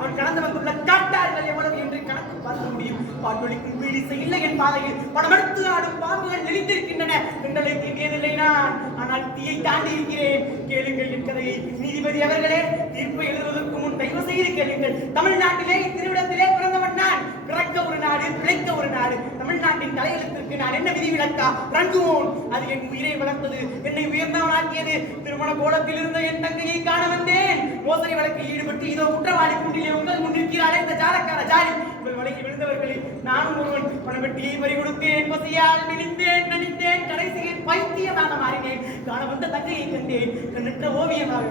அவன் கடந்து வந்துள்ள காட்டார்கள் எவ்வளவு என்று கணக்கு பார்க்க முடியும். பாட்டொழிக்கும் பீடிசை இல்லை என் பாதையில் படமெடுத்து ஆடும் பாம்புகள் நெளிந்திருக்கின்றன. பெண்களை தீண்டியதில்லை நான், ஆனால் தீயை தாண்டி இருக்கிறேன். கேளுங்கள் என் கதையை நீதிபதி அவர்களே. தீர்ப்பை எழுதுவதற்கு முன் தயவு செய்து கேளுங்கள். தமிழ்நாட்டிலே திருவிடத்திலே பிறந்தவன் நான். பிறக்க ஒரு நாடு, பிழைக்க ஒரு நாடு. தமிழ்நாட்டின் தலையெழுத்திற்கு நான் என்ன விதி விலக்கா? ரங்குவோன். அது என் உயிரை வளர்த்தது, என்னை உயர்ந்தவனாக்கியது. திருமண கோலத்தில் இருந்த என் தங்கையை காண வந்தேன். மோசடி வழக்கில் ஈடுபட்டு இதோ குற்றவாளி குண்டிலே உங்கள் முன்னிற்கிறாரே இந்த ஜாலக்கார ஜாலி. உங்கள் வழக்கில் விழுந்தவர்களில் நானும் ஒருவன். பணவெட்டியை பறி கொடுத்தேன், பசியால் நினைந்தேன், நனிந்தேன், கடைசியில் பைத்தியமாக மாறினேன். காண வந்த தங்கையை கண்டேன், கண்ணற்ற ஓவியமாக,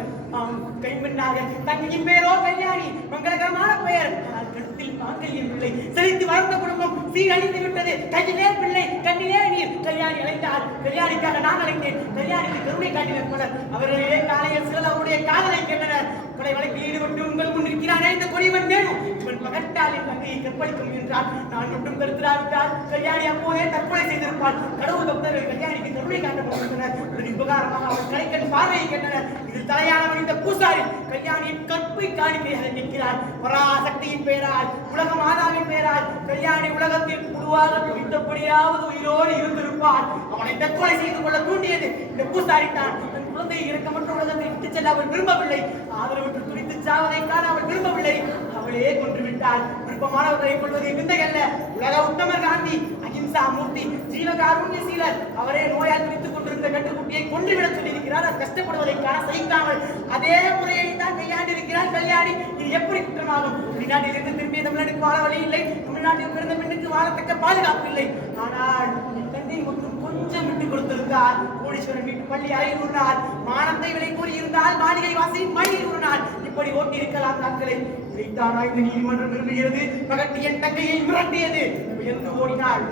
கைமென்னாக. தங்கையின் பேரோ கல்யாணி, மங்களகரமான பெயர். ஆனால் கழுத்தில் மாங்கல்யம் இல்லை. செழித்து வளர்ந்த குடும்பம் சீரழிந்து விட்டது. கையிலே பிள்ளை, கண்ணிலே நீர். கல்யாணி அழைத்தார், கல்யாணிக்காக நான் அழைத்தேன். கல்யாணிக்கு கருணை காட்டினர் பலர். அவர்களே காலையில் சிலர் அவருடைய காதலை கேட்டனர். கொலை வழக்கில் ஈடுபட்டு உங்கள் முன் இருக்கிறானே இந்த கொடிவன் வேணும். இவன் பகட்டாலின் தங்கையை கற்பழிக்கும் என்றால் நான் மட்டும் கருத்துராவிட்டால் கல்யாணி அப்போதே தற்கொலை செய்திருப்பாள். கடவுள் பக்தர்கள் கல்யாணிக்கு கருணை காட்டப்பட்டுள்ளனர். உபகாரமாக அவன் கலைக்கன் பார்வையை கேட்டனர். இதில் தலையானவன் இந்த பூசாரி கல்யாணியின் கற்பை காணிக்கையாக நிற்கிறார். பராசக்தியின் பெயரால், உலக மாதாவின் பெயரால் கல்யாணி உலகத்தில் புழுவாக துடித்தபடியாவது உயிரோடு இருந்திருப்பார். அவனை தற்கொலை செய்து கொள்ள தூண்டியது இந்த பூசாரி தான். தன் குழந்தையை இறக்கமற்ற உலகத்தை விட்டுச் செல்ல அவள் விரும்பவில்லை. ஆதரவற்று துடித்து சாவதை காண அவள் விரும்பவில்லை. அவளே கொன்று விட்டாள். விருப்பமானவர்களை கொள்வது விந்தையல்ல. உலக உத்தமர் காந்தி, அகிம்சா மூர்த்தி, ஜீவகாருண்ய சீலர் அவரே நோயால் துடித்துக் கொண்டிருந்த கட்டுக்குட்டியை கொன்றுவிடச் சொல்லியிருக்கிறார். அது கஷ்டப்படுவதை காண சகிக்காமல் அதே முறையை தான் கையாண்டிருக்கிறார் கல்யாணி. இது எப்படி குற்றமாகும்? வெளிநாட்டிலிருந்து திரும்பிய தமிழ்நாட்டுக்கு வாழ வழி இல்லை. தமிழ்நாட்டில் பிறந்த பெண்ணுக்கு வாழத்தக்க பாதுகாப்பு இல்லை. ஆனால் தந்தை மட்டும் கொஞ்சம் விட்டுக் கொடுத்திருந்தார். கோடீஸ்வரன் வீட்டு பள்ளி அறையில் ஒரு நாள், மானத்தை விலை கூறியிருந்தால் மாளிகை வாசலில் மணியில் ஒரு நாள். இப்படி ஓட்டியிருக்கலாம் நாட்களை. இதைத்தானா இந்த நீதிமன்றம் விரும்புகிறது? மகட்டி என் தங்கையை மிரட்டியது. என்று ஓடினாள்.